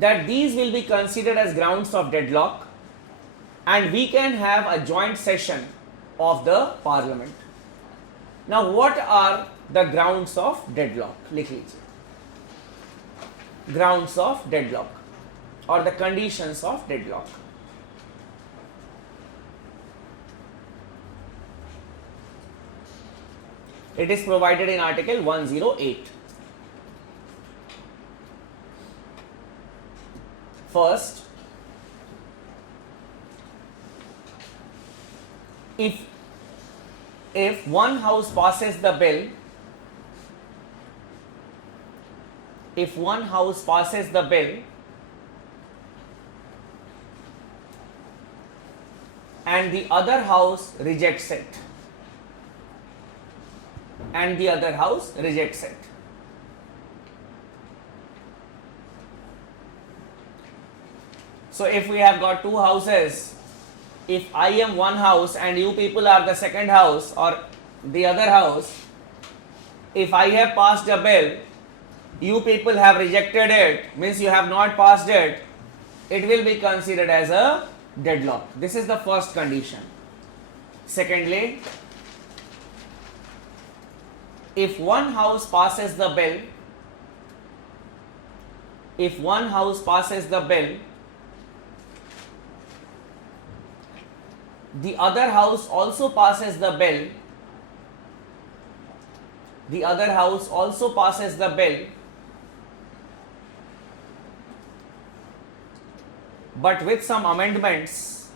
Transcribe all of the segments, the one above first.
that these will be considered as grounds of deadlock and we can have a joint session of the parliament. Now what are the grounds of deadlock? लिख लीजिए, grounds of deadlock or the conditions of deadlock. It is provided in Article 108. First, if one house passes the bill, and the other house rejects it, So if we have got two houses, if I am one house and you people are the second house or the other house, if I have passed a bill, you people have rejected it, means you have not passed it, it will be considered as a deadlock. This is the first condition. Secondly, if one house passes the bill, the other house also passes the bill, but with some amendments,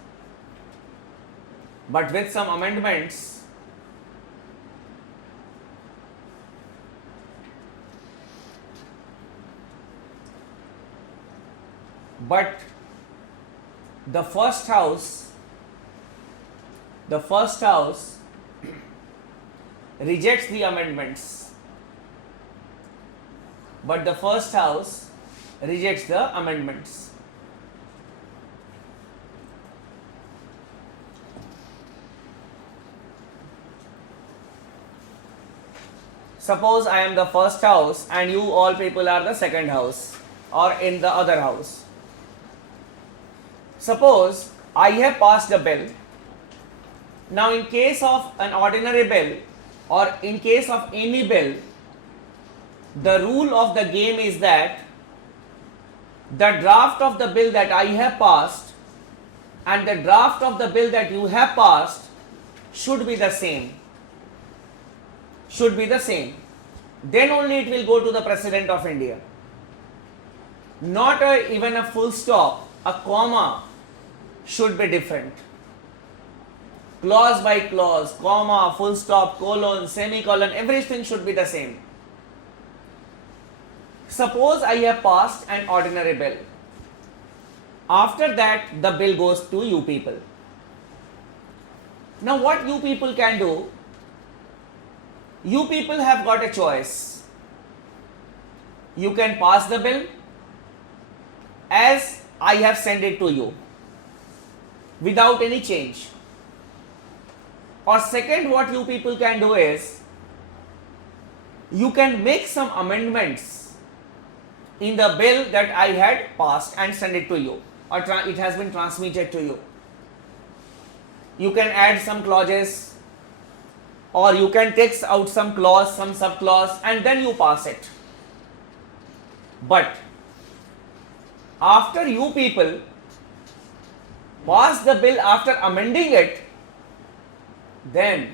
but the first house rejects the amendments, Suppose I am the first house and you all people are the second house or in the other house. Suppose I have passed a bill. Now in case of an ordinary bill or in case of any bill, the rule of the game is that the draft of the bill that I have passed and the draft of the bill that you have passed should be the same. Then only it will go to the President of India. Not even a full stop, a comma should be different. Clause by clause, comma, full stop, colon, semicolon, everything should be the same. Suppose I have passed an ordinary bill. After that, the bill goes to you people. Now what you people can do? You people have got a choice. You can pass the bill as I have sent it to you without any change. Or second, what you people can do is you can make some amendments in the bill that I had passed and send it to you, or it has been transmitted to you. You can add some clauses, or you can take out some clause, some subclause, and then you pass it. But after you people pass the bill after amending it, then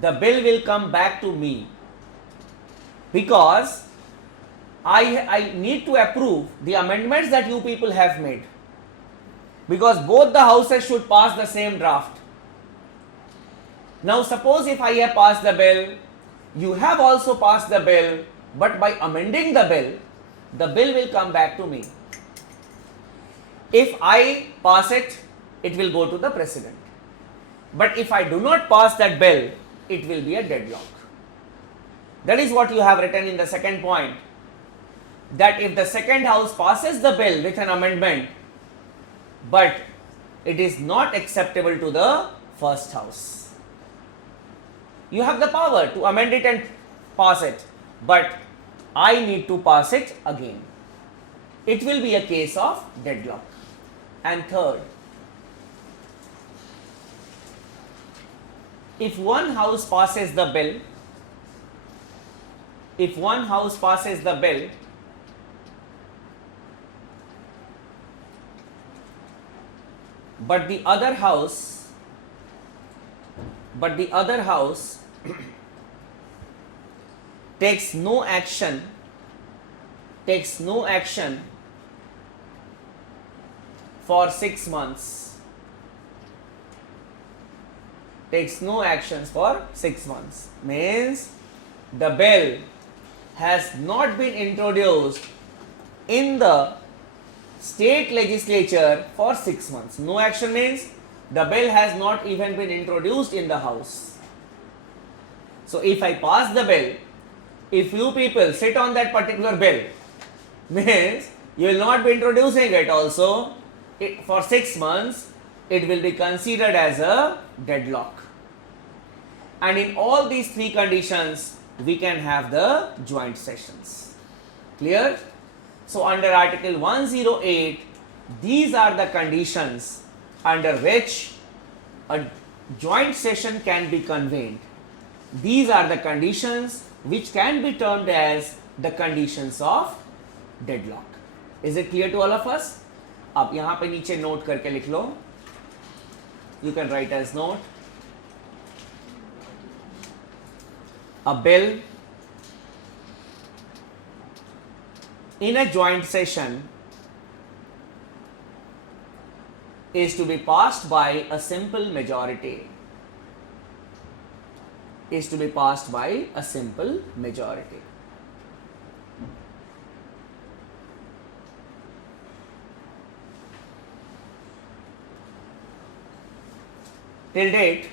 the bill will come back to me, because I need to approve the amendments that you people have made, because both the houses should pass the same draft. Now suppose if I have passed the bill, you have also passed the bill, but by amending the bill will come back to me. If I pass it, it will go to the President. But if I do not pass that bill, it will be a deadlock. That is what you have written in the second point, that if the second house passes the bill with an amendment, but it is not acceptable to the first house, you have the power to amend it and pass it, but I need to pass it again. it will be a case of deadlock. And third, if one house passes the bill, but the other house takes no action for 6 months, means the bill has not been introduced in the state legislature for 6 months. No action means the bill has not even been introduced in the house. So if I pass the bill, if you people sit on that particular bill, means you will not be introducing it also for 6 months, it will be considered as a deadlock. And in all these three conditions, we can have the joint sessions. Clear? So under Article 108, these are the conditions under which a joint session can be convened. These are the conditions which can be termed as the conditions of deadlock. Is it clear to all of us? अब यहाँ पे नीचे note करके लिख लो. You can write as note. A bill in a joint session is to be passed by a simple majority. Till date,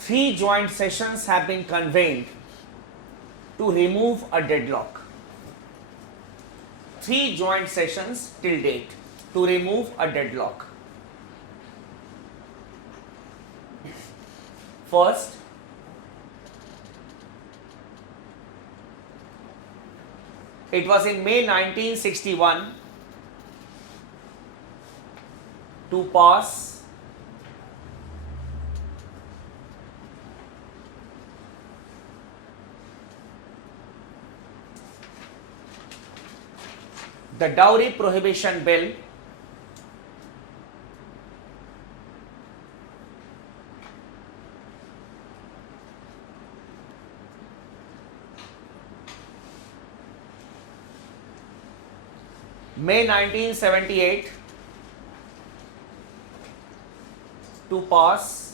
3 joint sessions have been convened to remove a deadlock. 3 joint sessions till date to remove a deadlock. First, it was in May 1961 to pass the Dowry Prohibition Bill, May 1978 to pass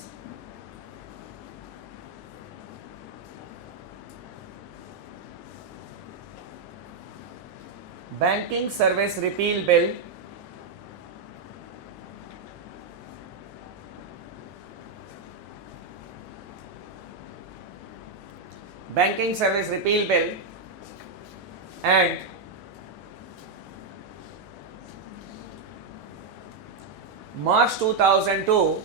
Banking Service Repeal Bill, and March 2002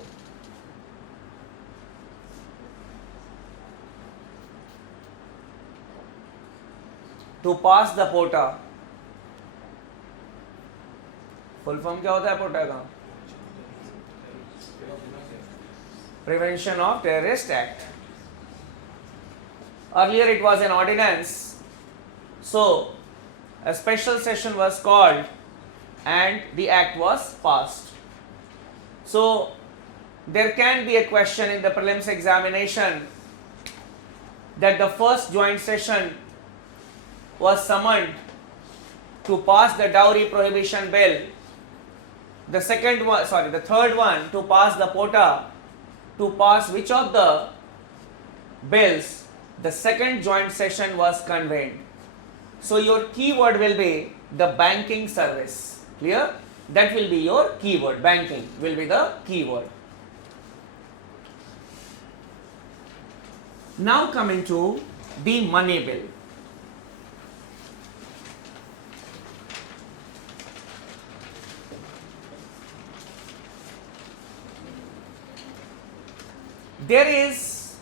to pass the POTA. Full form क्या होता है पोटा का? Prevention of Terrorist Act. Earlier it was an ordinance, so a special session was called and the act was passed. So there can be a question in the prelims examination that the first joint session was summoned to pass the Dowry Prohibition Bill, the third one to pass the POTA, to pass which of the bills the second joint session was convened. So your keyword will be the banking service. Clear? That will be your keyword. Banking will be the keyword. Now coming to the money bill. There is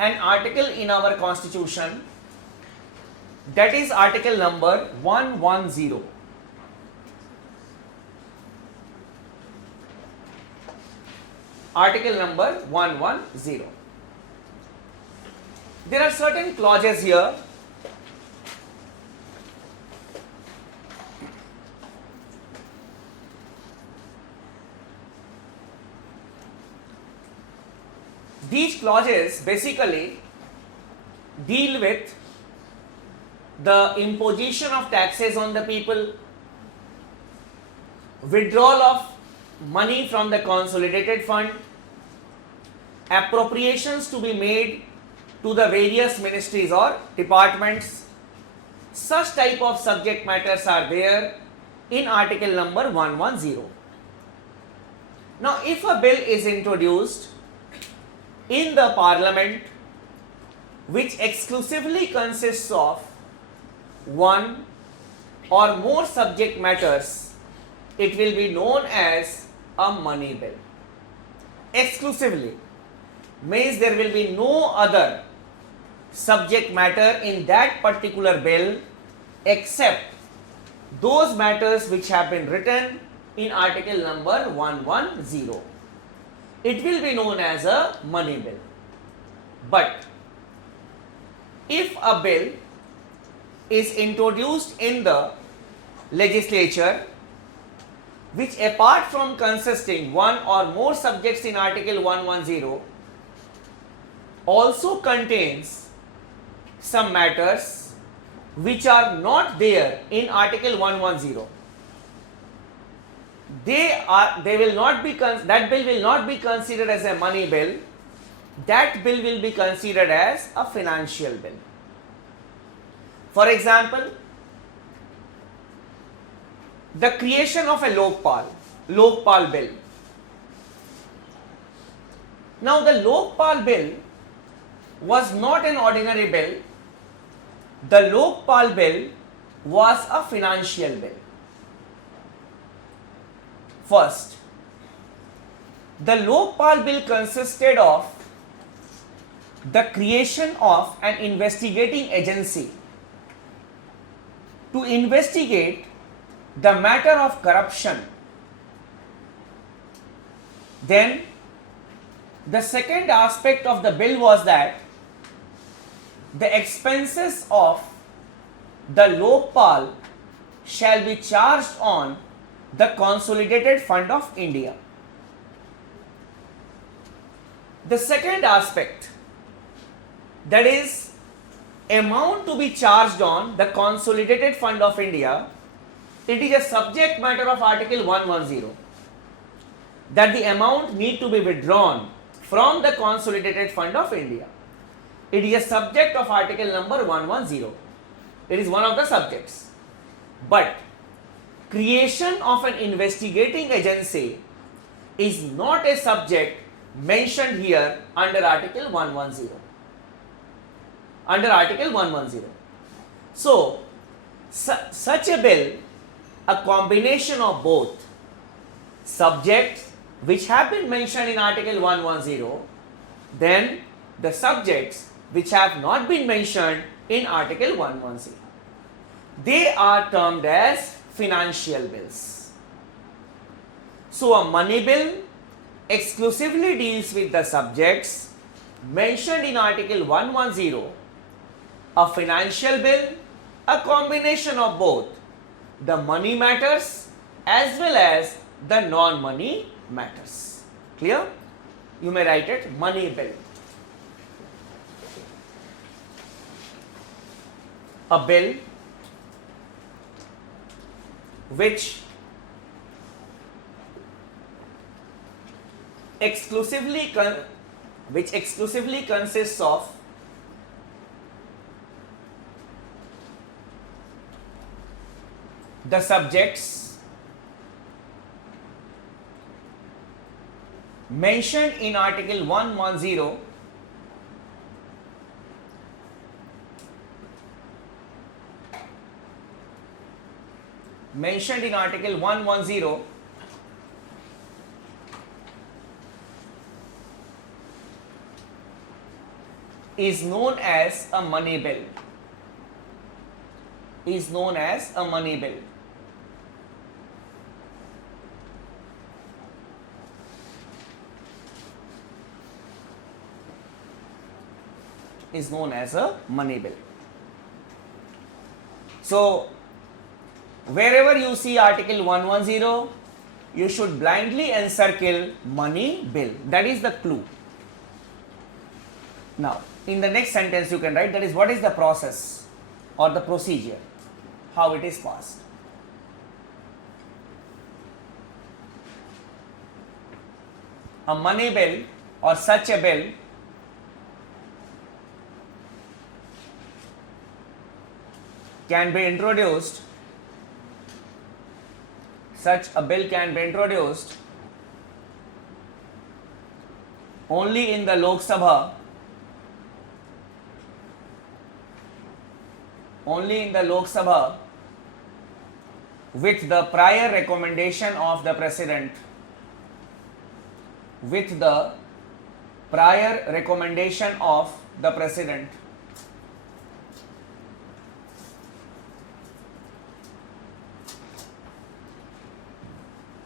an article in our constitution, that is article number 110. Article number 110. There are certain clauses here. These clauses basically deal with the imposition of taxes on the people, withdrawal of money from the consolidated fund, appropriations to be made to the various ministries or departments. Such type of subject matters are there in article number 110. Now, if a bill is introduced in the parliament which exclusively consists of one or more subject matters, it will be known as a money bill. Exclusively means there will be no other subject matter in that particular bill except those matters which have been written in article number 110. It will be known as a money bill. But if a bill is introduced in the legislature which, apart from consisting one or more subjects in article 110, also contains some matters which are not there in article 110, that bill will not be considered as a money bill. That bill will be considered as a financial bill. For example, the creation of a Lokpal bill. Now, the Lokpal bill was not an ordinary bill. The Lokpal bill was a financial bill. First, the Lokpal bill consisted of the creation of an investigating agency to investigate the matter of corruption. Then, the second aspect of the bill was that the expenses of the Lokpal shall be charged on the Consolidated Fund of India. The second aspect, that is, amount to be charged on the Consolidated Fund of India, it is a subject matter of article 110, that the amount need to be withdrawn from the Consolidated Fund of India. It is a subject of article number 110. It is one of the subjects. But creation of an investigating agency is not a subject mentioned here under article 110. Under article 110. So, such a bill, a combination of both subjects which have been mentioned in article 110, then the subjects which have not been mentioned in article 110. They are termed as financial bills. So, a money bill exclusively deals with the subjects mentioned in article 110. A financial bill, a combination of both the money matters as well as the non-money matters. Clear? You may write it money bill. A bill which exclusively consists of the subjects mentioned in article 110 is known as a money bill. Is known as a money bill. is known as a money bill. So wherever you see article 110, you should blindly encircle money bill. That is the clue. Now in the next sentence you can write, that is, what is the process or the procedure, how it is passed. A money bill or such a bill can be introduced, such a bill can be introduced only in the Lok Sabha, with the prior recommendation of the President, with the prior recommendation of the President.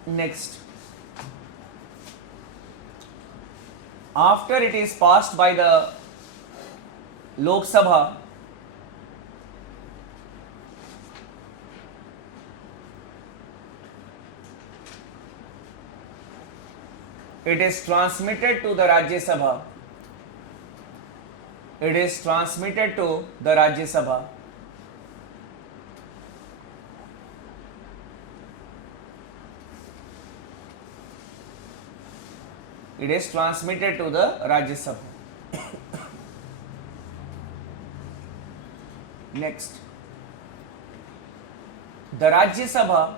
Next, after it is passed by the Lok Sabha, it is transmitted to the Rajya Sabha. It is transmitted to the Rajya Sabha. It is transmitted to the Rajya Sabha. Next, the Rajya Sabha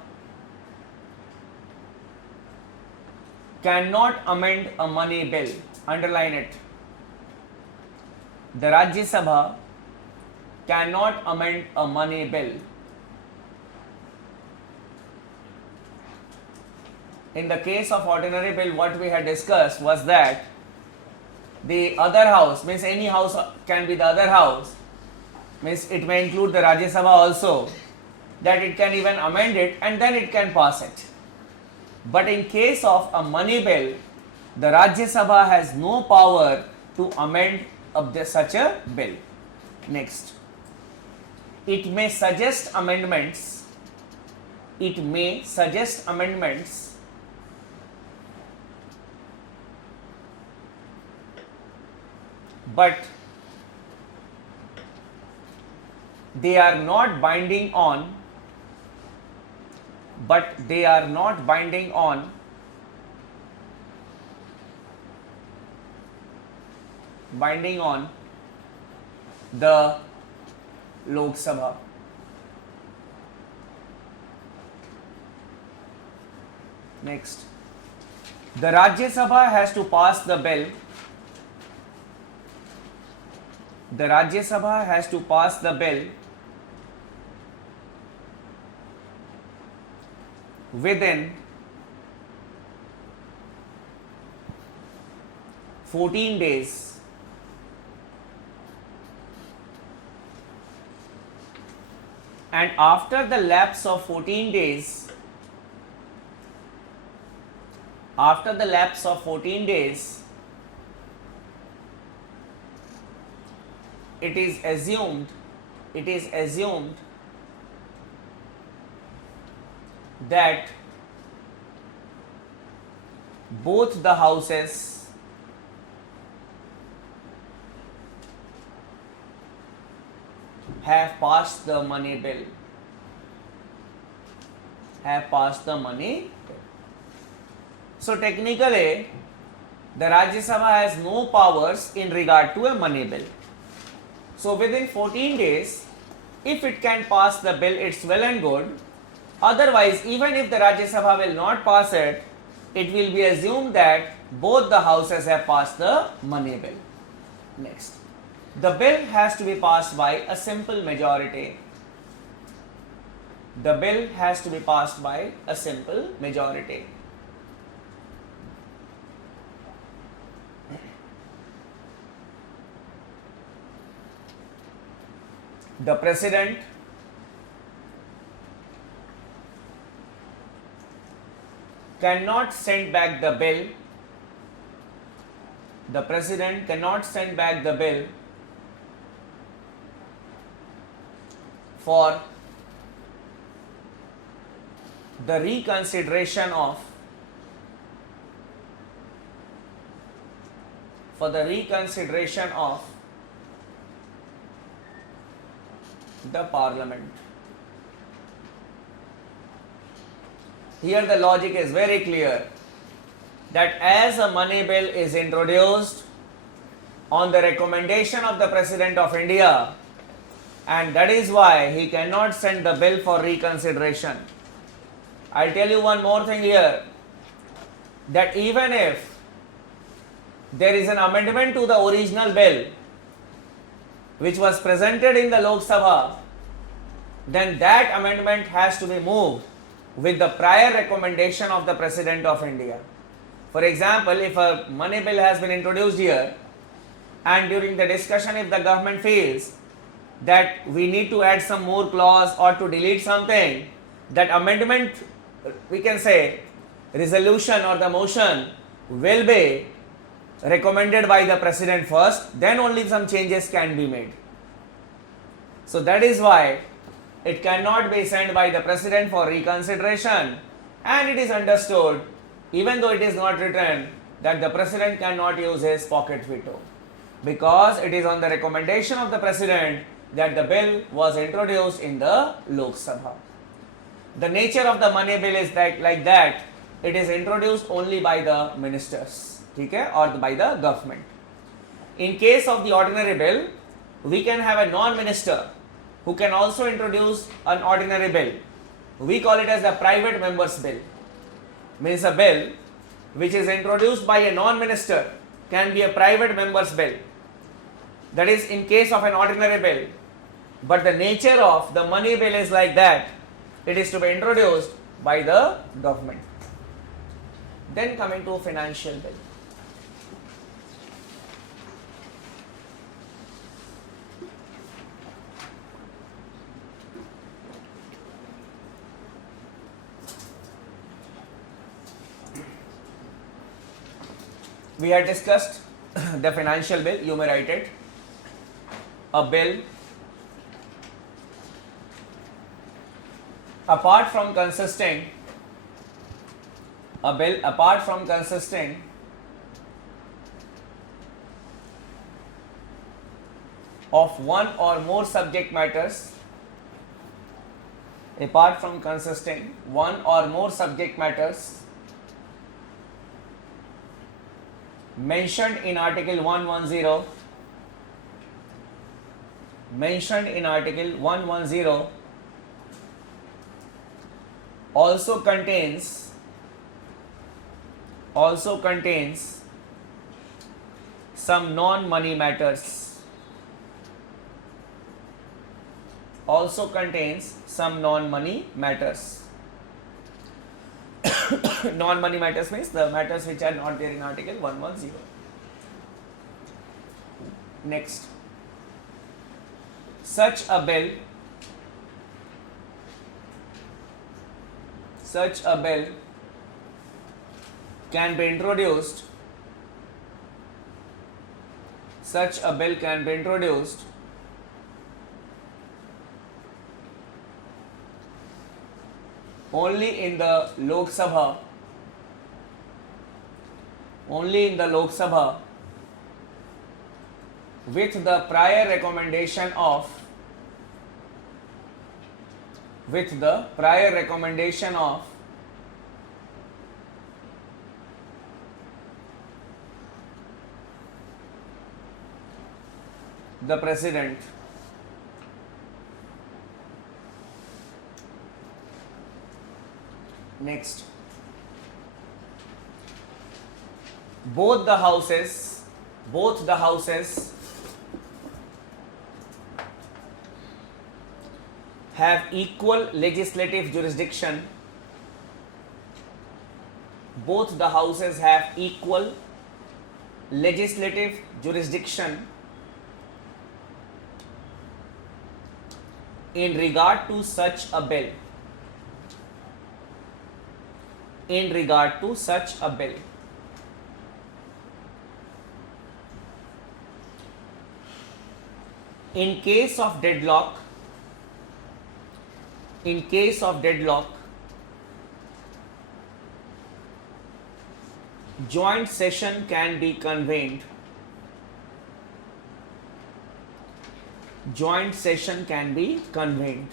cannot amend a money bill. Underline it. The Rajya Sabha cannot amend a money bill. In the case of ordinary bill, what we had discussed was that the other house, means any house can be the other house, means it may include the Rajya Sabha also, that it can even amend it and then it can pass it. But in case of a money bill, the Rajya Sabha has no power to amend such a bill. Next, it may suggest amendments. It may suggest amendments but they are not binding on the Lok Sabha. Next, the Rajya Sabha has to pass the bill. The Rajya Sabha has to pass the bill within 14 days and after the lapse of 14 days, it is assumed that both the houses have passed the money bill. So technically, the Rajya Sabha has no powers in regard to a money bill. So within 14 days, if it can pass the bill, it's well and good. Otherwise, even if the Rajya Sabha will not pass it, it will be assumed that both the houses have passed the money bill. Next, the bill has to be passed by a simple majority. The bill has to be passed by a simple majority. The President cannot send back the bill. The President cannot send back the bill for the reconsideration of the parliament. Here the logic is very clear that as a money bill is introduced on the recommendation of the President of India, and that is why he cannot send the bill for reconsideration. I'll tell you one more thing here, that even if there is an amendment to the original bill which was presented in the Lok Sabha, then that amendment has to be moved with the prior recommendation of the President of India. For example, if a money bill has been introduced here and during the discussion if the government feels that we need to add some more clause or to delete something, that amendment, we can say resolution or the motion, will be recommended by the President first, then only some changes can be made. So that is why it cannot be sent by the President for reconsideration, and it is understood, even though it is not written, that the President cannot use his pocket veto, because it is on the recommendation of the President that the bill was introduced in the Lok Sabha. The nature of the money bill is like that, it is introduced only by the ministers, okay, or by the government. In case of the ordinary bill, we can have a non-minister who can also introduce an ordinary bill. We call it as the private member's bill. Means a bill which is introduced by a non-minister can be a private member's bill. That is in case of an ordinary bill. But the nature of the money bill is like that, it is to be introduced by the government. Then coming to financial bill. We had discussed the financial bill, you may write it. A bill apart from consisting of one or more subject matters, mentioned in Article 110, also contains some non-money matters. Non-money matters means the matters which are not there in Article 110. Next, such a bill can be introduced only in the Lok Sabha with the prior recommendation of the President. Next, both the houses have equal legislative jurisdiction. Both the houses have equal legislative jurisdiction in regard to such a bill. In case of deadlock, In case of deadlock, joint session can be convened. Joint session can be convened.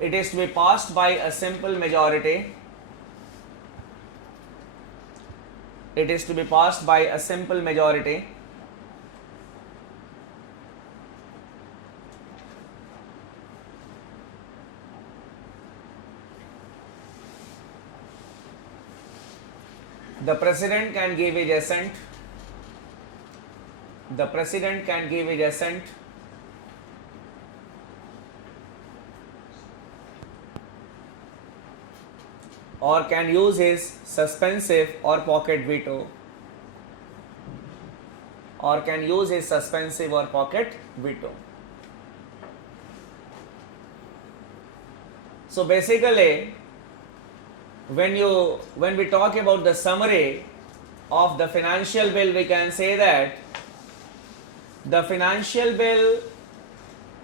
It is to be passed by a simple majority. It is to be passed by a simple majority. The President can give his assent. The President can give his assent. Or can use his suspensive or pocket veto. Or can use his suspensive or pocket veto. So basically, when we talk about the summary of the financial bill, we can say that the financial bill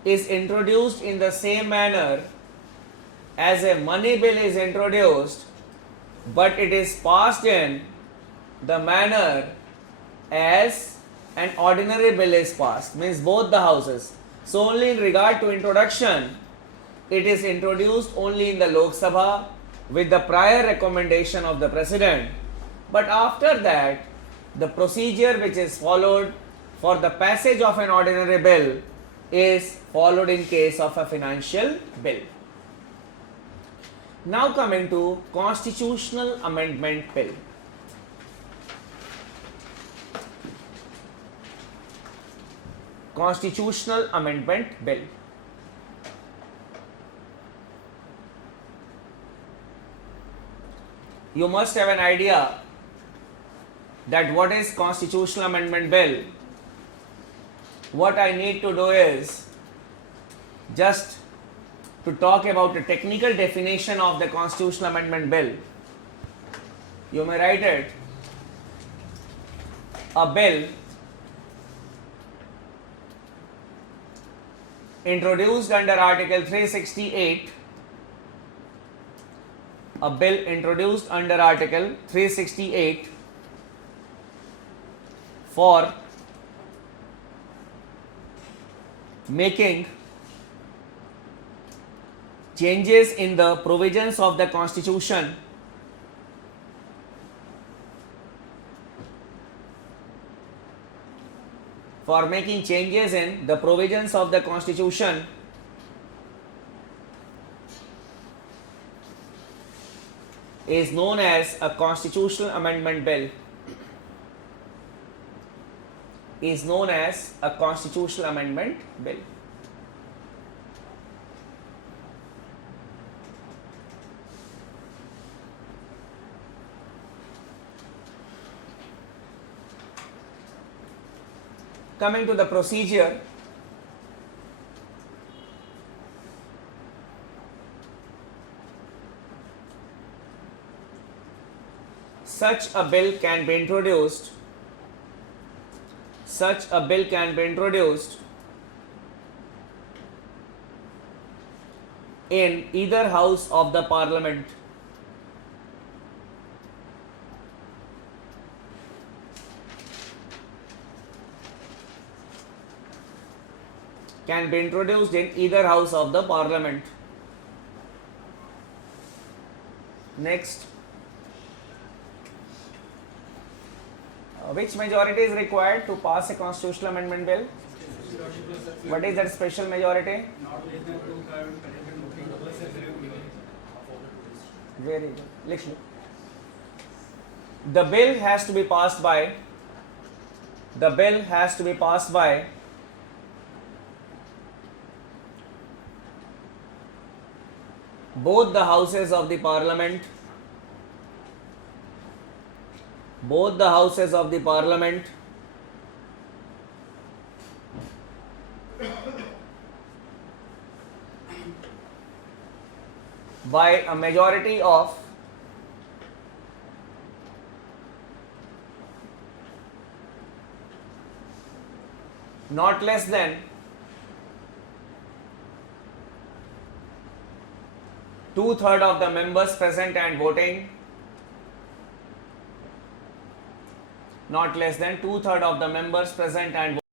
is introduced in the same manner as a money bill is introduced, but it is passed in the manner as an ordinary bill is passed, means both the houses. So only in regard to introduction, it is introduced only in the Lok Sabha with the prior recommendation of the President. But after that, the procedure which is followed for the passage of an ordinary bill is followed in case of a financial bill. Now coming to Constitutional Amendment Bill. Constitutional Amendment Bill. You must have an idea that what is Constitutional Amendment Bill. What I need to do is just to talk about the technical definition of the Constitutional Amendment Bill. You may write it. A bill introduced under Article 368. A bill introduced under Article 368 for making changes in the provisions of the Constitution for making changes in the provisions of the Constitution is known as a Constitutional Amendment Bill. Is known as a Constitutional Amendment Bill. Coming to the procedure, such a bill can be introduced. Such a bill can be introduced in either house of the Parliament. Can be introduced in either house of the Parliament. Next, which majority is required to pass a constitutional amendment bill? What is that special majority? Very good. Listen. The bill has to be passed by. The bill has to be passed by both the houses of the Parliament. Both the houses of the Parliament by a majority of not less than 2/3 of the members present and voting, not less than 2/3 of the members present and